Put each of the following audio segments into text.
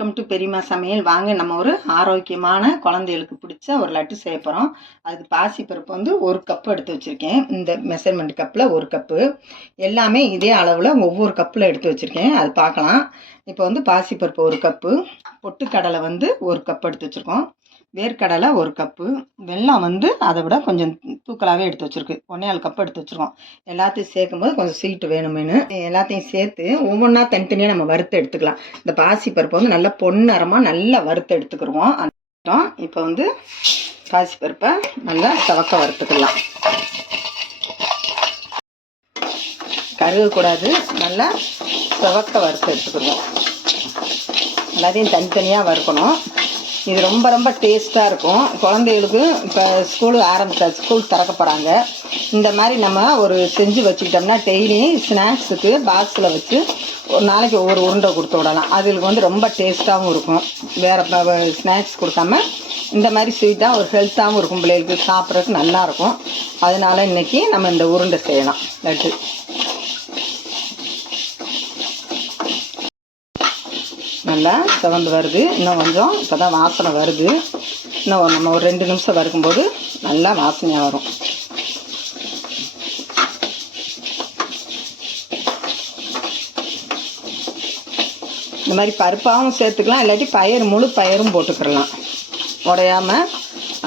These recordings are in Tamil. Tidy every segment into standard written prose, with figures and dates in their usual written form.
வெல்கம் டு பெரியம்மா சமையல். வாங்க நம்ம ஒரு ஆரோக்கியமான குழந்தைகளுக்கு பிடிச்ச ஒரு லட்டு செய்ய போகிறோம். அதுக்கு பாசிப்பருப்பு வந்து 1 கப்பு எடுத்து வச்சுருக்கேன். இந்த மெஷர்மெண்ட் கப்பில் 1 கப்பு. எல்லாமே இதே அளவில் ஒவ்வொரு கப்பில் எடுத்து வச்சுருக்கேன். அது பார்க்கலாம். இப்போ வந்து பாசிப்பருப்பு 1 கப்பு, பொட்டுக்கடலை வந்து 1 கப் எடுத்து வச்சுருக்கோம், வேர்க்கடலை 1 கப்பு, வெல்லம் வந்து அதை விட கொஞ்சம் தூக்கலாகவே எடுத்து வச்சுருக்கு, 1.25 கப் எடுத்து வச்சுருக்கோம். எல்லாத்தையும் சேர்க்கும்போது கொஞ்சம் ஸ்வீட்டு வேணுமேனு எல்லாத்தையும் சேர்த்து ஒவ்வொன்றா தனித்தனியாக நம்ம வறுத்து எடுத்துக்கலாம். இந்த பாசிப்பருப்பு வந்து நல்லா பொன்னரமாக நல்லா வறுத்து எடுத்துக்கிடுவோம். இப்போ வந்து பாசிப்பருப்பை நல்லா சவக்க வறுத்துக்கலாம். கருகக்கூடாது, நல்லா சவக்க வறுத்து எடுத்துக்கிடுவோம். எல்லாத்தையும் தனித்தனியாக வறுக்கணும். இது ரொம்ப ரொம்ப டேஸ்ட்டாக இருக்கும். குழந்தைகளுக்கு இப்போ ஸ்கூல் திறக்க போகிறாங்க. இந்த மாதிரி நம்ம ஒரு செஞ்சு வச்சுக்கிட்டோம்னா டெய்லியும் ஸ்நாக்ஸுக்கு பாக்ஸில் வச்சு ஒரு நாளைக்கு ஒவ்வொரு உருண்டை கொடுத்து விடலாம். அதுக்கு வந்து ரொம்ப டேஸ்ட்டாகவும் இருக்கும். வேறு ஸ்நாக்ஸ் கொடுக்காம இந்த மாதிரி ஸ்வீட்டாக ஒரு ஹெல்த்தாகவும் இருக்கும். பிள்ளைகளுக்கு சாப்பிட்றதுக்கு நல்லாயிருக்கும். அதனால் இன்றைக்கி நம்ம இந்த உருண்டை செய்யலாம். லட்டு நல்லா சிவந்து வருது. இன்னும் கொஞ்சம் இப்போ தான் வாசனை வருது. இன்னும் நம்ம ஒரு 2 நிமிஷம் வறுக்கும்போது நல்லா வாசனையாக வரும். இந்த மாதிரி பருப்பாகவும் சேர்த்துக்கலாம், இல்லாட்டி முழு பயிரும் போட்டுக்கிடலாம். உடையாமல்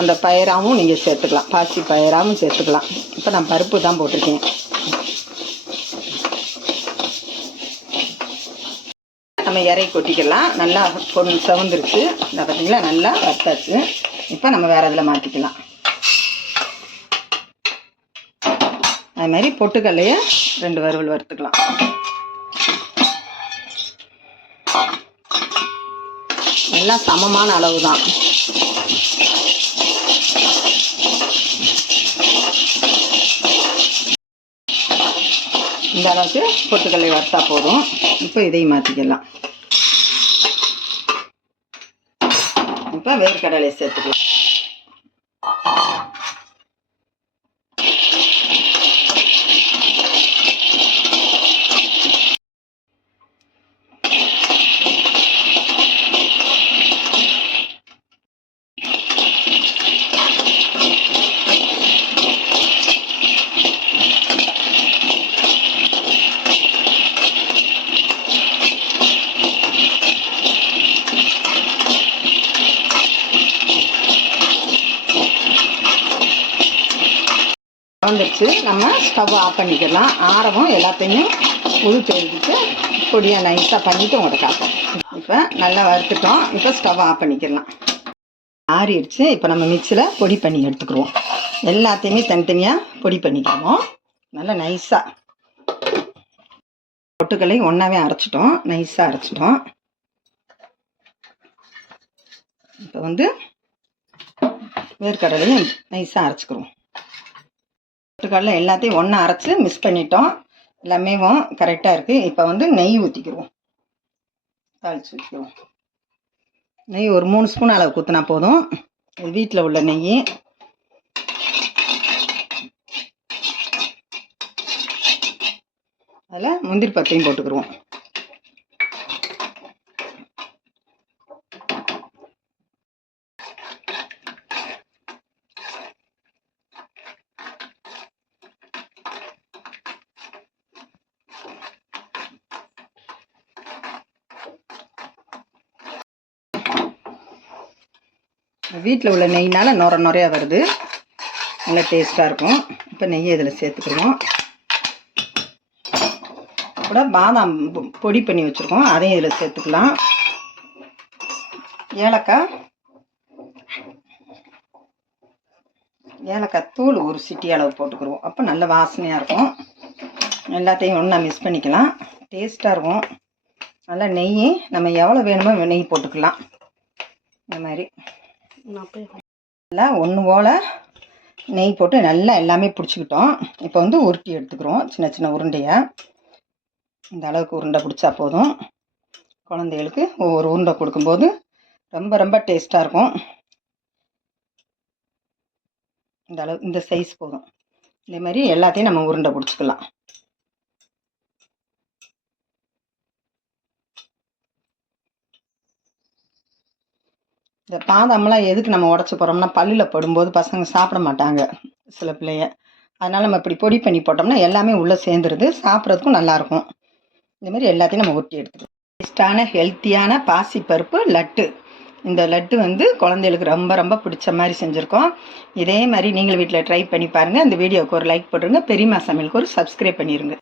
அந்த பயிராகவும் நீங்கள் சேர்த்துக்கலாம், பாசி பயிராகவும் சேர்த்துக்கலாம். இப்போ நான் பருப்பு தான் போட்டிருக்கேன். நம்ம இறை கொட்டிக்கலாம். நல்லா செவந்துருச்சு. இந்த பார்த்தீங்களா, நல்லா வறுத்தாச்சு. இப்போ நம்ம வேறு இதில் மாற்றிக்கலாம். அது மாதிரி பொட்டுக்கல்லையே 2 வறுவல் வறுத்துக்கலாம். எல்லாம் சமமான அளவு தான். இந்த அளவுக்கு பொட்டுக்கல்லை வறுத்தா போதும். இப்போ இதையும் மாற்றிக்கலாம். இப்போ வேர்க்கடலை சேர்த்துக்கலாம். வந்துடுச்சு. நம்ம ஸ்டவ் ஆஃப் பண்ணிக்கலாம். ஆரவும் எல்லாத்தையும் உதுத்து எடுத்துட்டு பொடியாக நைஸாக பண்ணிவிட்டு உங்கள்கிட்ட காப்போம். இப்போ நல்லா வறுத்துட்டோம். இப்போ ஸ்டவ் ஆஃப் பண்ணிக்கலாம். ஆறிடுச்சு. இப்போ நம்ம மிக்சியில் பொடி பண்ணி எடுத்துக்கிடுவோம். எல்லாத்தையுமே தனித்தனியாக பொடி பண்ணிக்கிடுவோம். நல்லா நைஸாக பொட்டுக்கல்லையும் ஒன்றாவே அரைச்சிட்டோம், நைஸாக அரைச்சிட்டோம். இப்போ வந்து வேர்க்கடலையும் நைஸாக அரைச்சிக்கிடுவோம். பொட்டுக்கடலை எல்லாத்தையும் ஒன்றா அரைச்சி மிக்ஸ் பண்ணிட்டோம். எல்லாமே கரெக்டாக இருக்குது. இப்போ வந்து நெய் ஊற்றிக்கிடுவோம். தாளித்து ஊற்றிக்கிடுவோம். நெய் ஒரு 3 ஸ்பூன் அளவு ஊற்றினா போதும். இது வீட்டில் உள்ள நெய். அதில் முந்திரி பத்தையும் போட்டுக்கிடுவோம். வீட்டில் உள்ள நெய்னால் நுரையா வருது, நல்லா டேஸ்ட்டாக இருக்கும். இப்போ நெய்யை இதில் சேர்த்துக்கிடுவோம். கூட பாதாம் பொடி பண்ணி வச்சுருக்கோம், அதையும் இதில் சேர்த்துக்கலாம். ஏலக்காய் தூள் ஒரு சிட்டி அளவு போட்டுக்கிடுவோம். அப்போ நல்ல வாசனையாக இருக்கும். எல்லாத்தையும் ஒன்றா மிக்ஸ் பண்ணிக்கலாம். டேஸ்ட்டாக இருக்கும். நல்லா நெய் நம்ம எவ்வளோ வேணுமோ நெய் போட்டுக்கலாம். இந்த மாதிரி நல்லா ஒன்று போல் நெய் போட்டு நல்லா எல்லாமே பிடிச்சிக்கிட்டோம். இப்போ வந்து உருட்டி எடுத்துக்கிறோம். சின்ன சின்ன உருண்டையை இந்த அளவுக்கு உருண்டை பிடிச்சா போதும். குழந்தைகளுக்கு ஒவ்வொரு உருண்டை கொடுக்கும்போது ரொம்ப ரொம்ப டேஸ்ட்டாக இருக்கும். இந்த அளவு இந்த சைஸ் போதும். இதே மாதிரி எல்லாத்தையும் நம்ம உருண்டை பிடிச்சிக்கலாம். இந்த பாதாம்லாம் எதுக்கு நம்ம உடச்சி போகிறோம்னா பல்லில் படும்போது பசங்க சாப்பிட மாட்டாங்க சில பிள்ளைய. அதனால் நம்ம இப்படி பொடி பண்ணி போட்டோம்னா எல்லாமே உள்ளே சேர்ந்துருது, சாப்பிட்றதுக்கும் நல்லாயிருக்கும். இந்த மாதிரி எல்லாத்தையும் நம்ம ஒட்டி எடுத்துக்கலாம். டேஸ்டான ஹெல்த்தியான பாசிப்பருப்பு லட்டு. இந்த லட்டு வந்து குழந்தைகளுக்கு ரொம்ப ரொம்ப பிடிச்ச மாதிரி செஞ்சுருக்கோம். இதே மாதிரி நீங்கள் வீட்டில் ட்ரை பண்ணி பாருங்கள். இந்த வீடியோவுக்கு ஒரு லைக் போட்டுருங்க. பெரியம்மா சமையலுக்கு ஒரு சப்ஸ்கிரைப் பண்ணிடுங்க.